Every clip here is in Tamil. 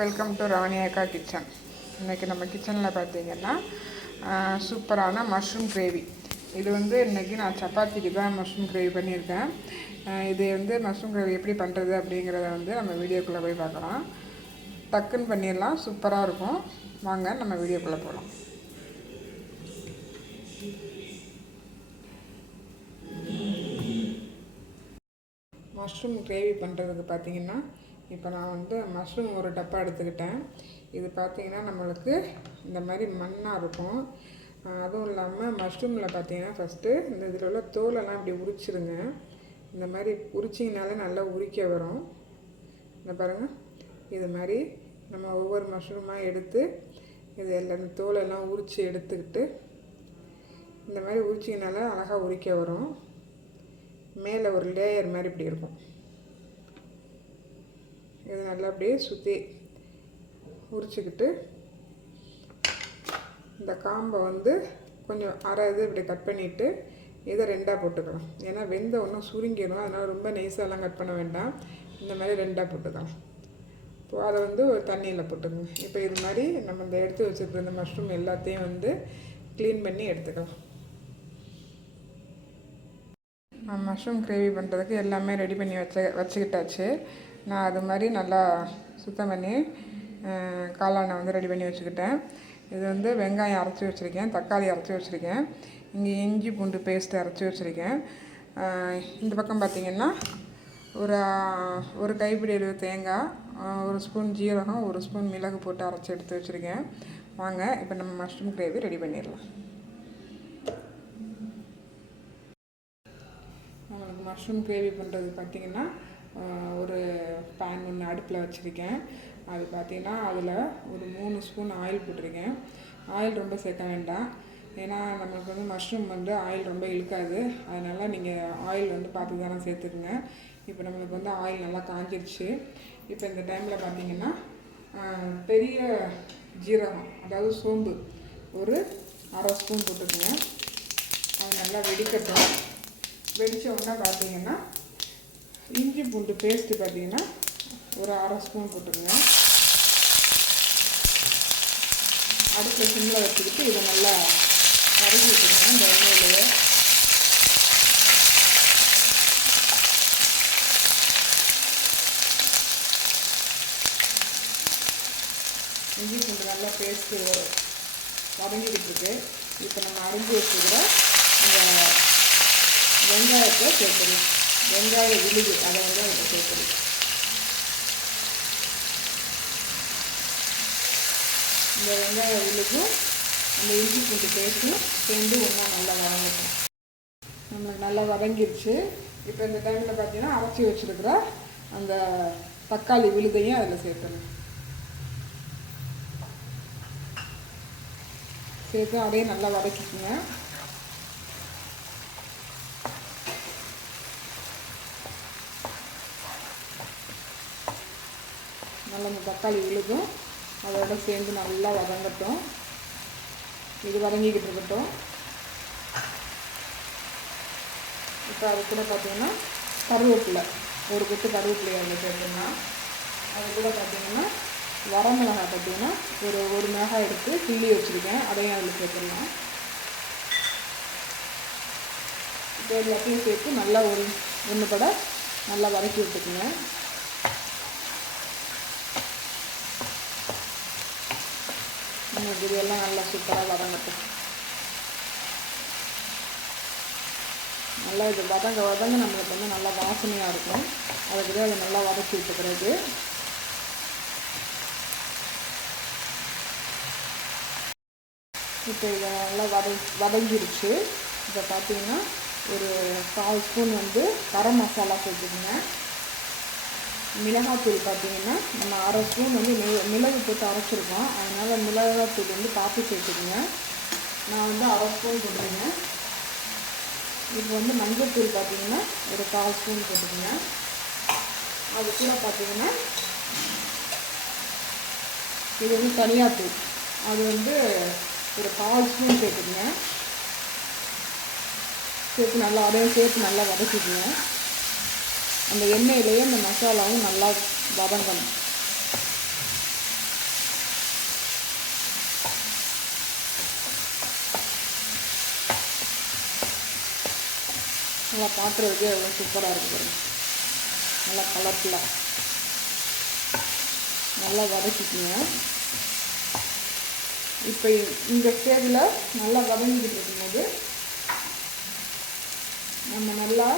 வெல்கம் டு ராணியாக்கா கிச்சன் இன்றைக்கி நம்ம கிச்சனில் பார்த்தீங்கன்னா சூப்பரான மஷ்ரூம் கிரேவி இது வந்து இன்றைக்கி நான் சப்பாத்திக்கு தான் மஷ்ரூம் கிரேவி பண்ணியிருக்கேன். இது வந்து மஷ்ரூம் கிரேவி எப்படி பண்ணுறது அப்படிங்கிறத வந்து நம்ம வீடியோக்குள்ளே போய் பார்க்கலாம். டக்குன்னு பண்ணிடலாம். சூப்பராக இருக்கும். வாங்க நம்ம வீடியோக்குள்ளே போகலாம் மஷ்ரூம் கிரேவி பண்ணுறதுக்கு பார்த்திங்கன்னா இப்போ நான் வந்து மஷ்ரூம் ஒரு டப்பா எடுத்துக்கிட்டேன். இது பார்த்தீங்கன்னா நம்மளுக்கு இந்த மாதிரி மண்ணாக இருக்கும். அதுவும் இல்லாமல் மஷ்ரூமில் பார்த்தீங்கன்னா ஃபஸ்ட்டு இந்த இதில் உள்ள தோலெல்லாம் இப்படி உரிச்சிருங்க. இந்த மாதிரி உரிச்சிங்கனாலே நல்லா உரிக்க வரும். இந்த பாருங்கள் இது மாதிரி நம்ம ஒவ்வொரு மஷ்ரூமாக எடுத்து இது எல்லாம் தோலெல்லாம் உரித்து எடுத்துக்கிட்டு இந்த மாதிரி உரிச்சிங்கனால அழகாக உரிக்க வரும். மேலே ஒரு லேயர் மாதிரி இப்படி இருக்கும். இது நல்லா அப்படியே சுற்றி உரிச்சுக்கிட்டு இந்த காம்பை வந்து கொஞ்சம் அரை இது இப்படி கட் பண்ணிவிட்டு இதை ரெண்டாக போட்டுக்கலாம். ஏன்னா வெந்த ஒன்றும் சுருங்கிடும் அதனால் ரொம்ப நைஸாலாம் கட் பண்ண வேண்டாம். இந்த மாதிரி ரெண்டாக போட்டுக்கலாம். இப்போ அதை வந்து ஒரு தண்ணியில் போட்டுக்கோங்க. இப்போ இது மாதிரி நம்ம இந்த எடுத்து வச்சுருக்கிற இந்த மஷ்ரூம் எல்லாத்தையும் வந்து க்ளீன் பண்ணி எடுத்துக்கலாம். மஷ்ரூம் கிரேவி பண்ணுறதுக்கு எல்லாமே ரெடி பண்ணி வச்ச வச்சுக்கிட்டாச்சு. நான் அது மாதிரி நல்லா சுத்தம் பண்ணி காளானை வந்து ரெடி பண்ணி வச்சுக்கிட்டேன். இது வந்து வெங்காயம் அரைச்சி வச்சுருக்கேன் தக்காளி அரைச்சி வச்சுருக்கேன் இங்கே இஞ்சி பூண்டு பேஸ்ட் அரைச்சி வச்சுருக்கேன். இந்த பக்கம் பார்த்திங்கன்னா ஒரு ஒரு கைப்பிடி அளவு தேங்காய் ஒரு ஸ்பூன் ஜீரகம் ஒரு ஸ்பூன் மிளகு போட்டு அரைச்சி எடுத்து வச்சுருக்கேன். வாங்க இப்போ நம்ம மஷ்ரூம் கிரேவி ரெடி பண்ணிடலாம். நம்மளுக்கு மஷ்ரூம் கிரேவி பண்ணுறது பார்த்திங்கன்னா ஒரு பேன் ஒன்று அடுப்பில் வச்சுருக்கேன். அது பார்த்திங்கன்னா அதில் ஒரு மூணு ஸ்பூன் ஆயில் போட்டிருக்கேன். ஆயில் ரொம்ப சேர்க்க வேண்டாம். ஏன்னா நம்மளுக்கு வந்து மஷ்ரூம் வந்து ஆயில் ரொம்ப இழுக்காது. அதனால் நீங்கள் ஆயில் வந்து பார்த்து தானே சேர்த்துக்குங்க. இப்போ நம்மளுக்கு வந்து ஆயில் நல்லா காஞ்சிருச்சு. இப்போ இந்த டைமில் பார்த்தீங்கன்னா பெரிய ஜீரகம் அதாவது சோம்பு ஒரு அரை ஸ்பூன் போட்டுக்கோங்க. அது நல்லா வெடிக்கட்டும். வெடித்த உடனே பார்த்தீங்கன்னா இஞ்சி பூண்டு பேஸ்ட்டு பார்த்தீங்கன்னா ஒரு அரை ஸ்பூன் போட்டுக்கோங்க. அடுத்த சிம்மில் வச்சுக்கிட்டு இதை நல்லா கரைச்சி விட்டுருங்க இந்த எண்ணெயிலேயே. இஞ்சி பூண்டு நல்லா பேஸ்ட்டு வதங்கிக்கிட்டு இருக்கு. இப்போ நம்ம அரிஞ்சு வச்சுக்கிற இந்த வெங்காயத்தை சேர்த்துருவோம் வெங்காய விழுது. அதை வந்து அதில் சேர்க்கணும் இந்த வெங்காய விழுதும் அந்த இஞ்சி பூண்டு பேஸ்ட்டும் சேர்ந்து ஒன்றா நல்லா வதங்கட்டும். நம்மளுக்கு நல்லா வதங்கிருச்சு. இப்போ இந்த டைமில் பார்த்தீங்கன்னா அரைச்சி வச்சுருக்கிற அந்த தக்காளி விழுதையும் அதில் சேர்த்துணும் சேர்த்து அதையும் நல்லா வதக்கிக்குங்க. நல்லா இந்த தக்காளி விழுதும் அதோட சேர்ந்து நல்லா வதங்கட்டும். இது வதங்கிக்கிட்டு இருக்கட்டும். இப்போ அது கூட பார்த்தீங்கன்னா கருவேப்பிலை ஒரு கொத்து கருவேப்பிலை அதில் சேர்த்துக்கலாம் அது கூட பார்த்தீங்கன்னா வரமிளகாய் பார்த்தீங்கன்னா ஒரு ஒரு மிளகாய் எடுத்து கிள்ளி வச்சுருக்கேன். அதையும் அதில் சேர்த்துடலாம். இப்போ எல்லாத்தையும் சேர்த்து நல்லா ஒரு ஒன்று பட நல்லா வதக்கி விட்டுக்குங்க. இன்னைக்கு இதெல்லாம் நல்லா சூப்பராக வதங்கட்டும். நல்லா இது வதங்க வதங்க நம்மளுக்கு வந்து நல்லா வாசனையாக இருக்கும். அதுக்கு அதை நல்லா வதக்கி விட்ட பிறகு. இப்போ இதை நல்லா வத வதங்கிருச்சு. இப்போ பார்த்தீங்கன்னா ஒரு கால் ஸ்பூன் வந்து கரம் மசாலா சேர்த்துக்கோங்க. மிளகாத்தூள் பார்த்தீங்கன்னா நம்ம அரை ஸ்பூன் வந்து மி- மிளகு போட்டு அரைச்சிருக்கோம். அதனால் மிளகாத்தூள் வந்து காப்பி சேர்த்துக்குங்க. நான் வந்து அரை ஸ்பூன் போட்டுருக்கேன் இப்போ வந்து மஞ்சத்தூள் பார்த்தீங்கன்னா ஒரு கால் ஸ்பூன் போட்டுக்கோங்க. அது கூட பார்த்தீங்கன்னா இது வந்து தனியாத்தூள். அது வந்து ஒரு கால் ஸ்பூன் சேர்த்துக்குங்க. சேர்த்து நல்லா அதையும் சேர்த்து நல்லா வதக்கிக்குங்க. அந்த எண்ணெயிலேயே அந்த மசாலாவும் நல்லா வதங்கணும். நல்லா பார்க்குறதுக்கு எவ்வளோ சூப்பராக இருக்குது நல்லா கலர்ஃபுல்லாக நல்லா வதக்கிக்கோங்க. இப்போ இந்த ஸ்டேஜில் நல்லா வதங்கிக்கிட்டு இருக்கும்போது நம்ம நல்லா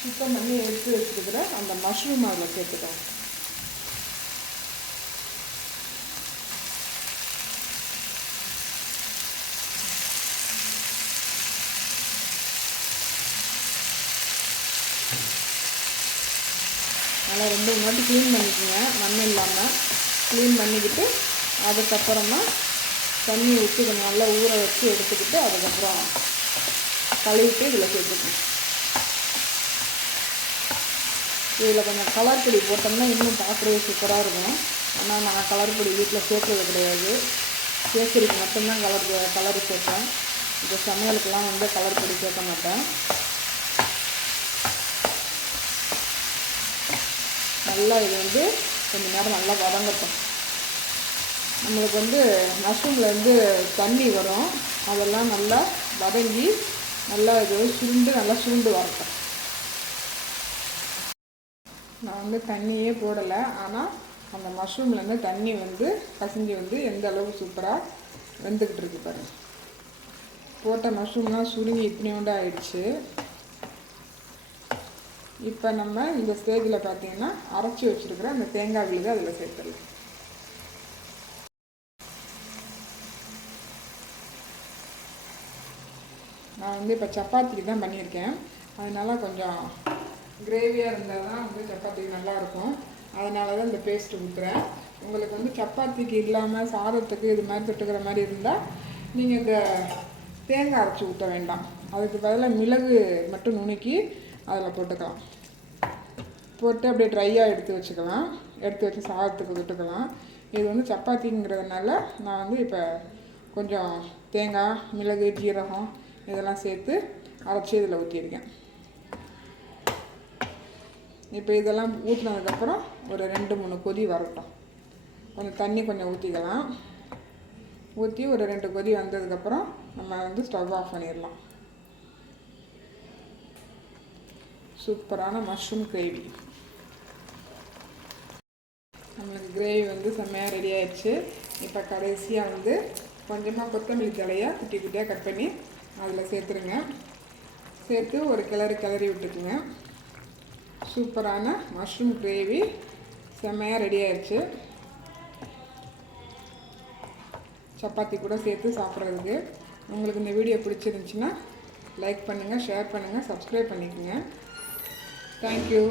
சுத்தம் பண்ணி எடுத்து வச்சுருக்கிற அந்த மஷ்ரூம் அதில் சேர்த்துக்கலாம் நல்லா ரெண்டு மூணு வாட்டி க்ளீன் பண்ணிக்கோங்க. மண் இல்லாமல் க்ளீன் பண்ணிக்கிட்டு அதுக்கப்புறமா தண்ணி ஊற்றி கொஞ்சம் நல்லா ஊற வச்சு எடுத்துக்கிட்டு அதுக்கப்புறம் கழுவிட்டு இதில் சேர்த்துக்கணும். இதில் கொஞ்சம் கலர் பொடி போட்டோம்னா இன்னும் பார்க்குறது சூப்பராக இருக்கும். ஆனால் நான் கலர் பொடி வீட்டில் சேர்க்குறது கிடையாது. கேசரிக்கு மட்டும்தான் கலர் கலர் சேர்ப்பேன். இந்த சமையலுக்கெல்லாம் வந்து கலர் பொடி சேர்க்க மாட்டேன். நல்லா இது வந்து கொஞ்சம் நேரம் நல்லா வதங்கட்டும். நம்மளுக்கு வந்து மஷ்ரூமில் வந்து தண்ணி வரும். அதெல்லாம் நல்லா வதங்கி நல்லா இது சுருண்டு நல்லா சுருண்டு வரட்டும். நான் வந்து தண்ணியே போடலை. ஆனால் அந்த மஷ்ரூம்லேருந்து தண்ணி வந்து கசிஞ்சு வந்து எந்த அளவுக்கு சூப்பராக வெந்துக்கிட்டு இருக்கு பாருங்க போட்ட மஷ்ரூம்லாம் சுருங்கி இப்படியோண்டு ஆயிடுச்சு. இப்போ நம்ம இந்த ஸ்டேஜில் பார்த்தீங்கன்னா அரைச்சி வச்சுருக்கிற அந்த தேங்காய் விழுது அதில் சேர்த்துடலாம். நான் வந்து இப்போ சப்பாத்திக்கு தான் பண்ணியிருக்கேன். அதனால கொஞ்சம் கிரேவியாக இருந்தால் தான் வந்து சப்பாத்தி நல்லாயிருக்கும். அதனால தான் இந்த பேஸ்ட் ஊற்றுறேன் உங்களுக்கு வந்து சப்பாத்திக்கு இல்லாமல் சாதத்துக்கு இது மாதிரி தொட்டுக்கிற மாதிரி இருந்தால் நீங்கள் இந்த தேங்காய் அரைச்சி ஊற்ற வேண்டாம். அதுக்கு பதிலாக மிளகு மட்டும் நுணுக்கி அதில் போட்டுக்கலாம். போட்டு அப்படியே ட்ரையாக எடுத்து வச்சுக்கலாம். எடுத்து வச்சு சாதத்துக்கு விட்டுக்கலாம் இது வந்து சப்பாத்திங்கிறதுனால நான் வந்து இப்போ கொஞ்சம் தேங்காய் மிளகு ஜீரகம் இதெல்லாம் சேர்த்து அரைச்சி இதில் ஊற்றிருக்கேன் இப்போ இதெல்லாம் ஊற்றினதுக்கப்புறம் ஒரு ரெண்டு மூணு கொதி வரட்டும். கொஞ்சம் தண்ணி கொஞ்சம் ஊற்றிக்கலாம் ஊற்றி ஒரு ரெண்டு கொதி வந்ததுக்கப்புறம் நம்ம வந்து ஸ்டவ் ஆஃப் பண்ணிடலாம். சூப்பரான மஷ்ரூம் கிரேவி. நம்மளுக்கு கிரேவி வந்து செம்மையாக ரெடி ஆயிடுச்சு. இப்போ கடைசியாக வந்து கொஞ்சமாக கொத்தமல்லி தலையை குட்டி குட்டியாக கட் பண்ணி அதில் சேர்த்துருங்க. சேர்த்து ஒரு கிளறி கிளறி விட்டுக்குங்க. சூப்பரான மஷ்ரூம் கிரேவி செம்மையாக ரெடி ஆயிடுச்சு சப்பாத்தி கூட சேர்த்து சாப்பிட்றதுக்கு. உங்களுக்கு இந்த வீடியோ பிடிச்சிருந்துச்சின்னா லைக் பண்ணுங்கள் ஷேர் பண்ணுங்கள் சப்ஸ்கிரைப் பண்ணிக்கோங்க. Thank you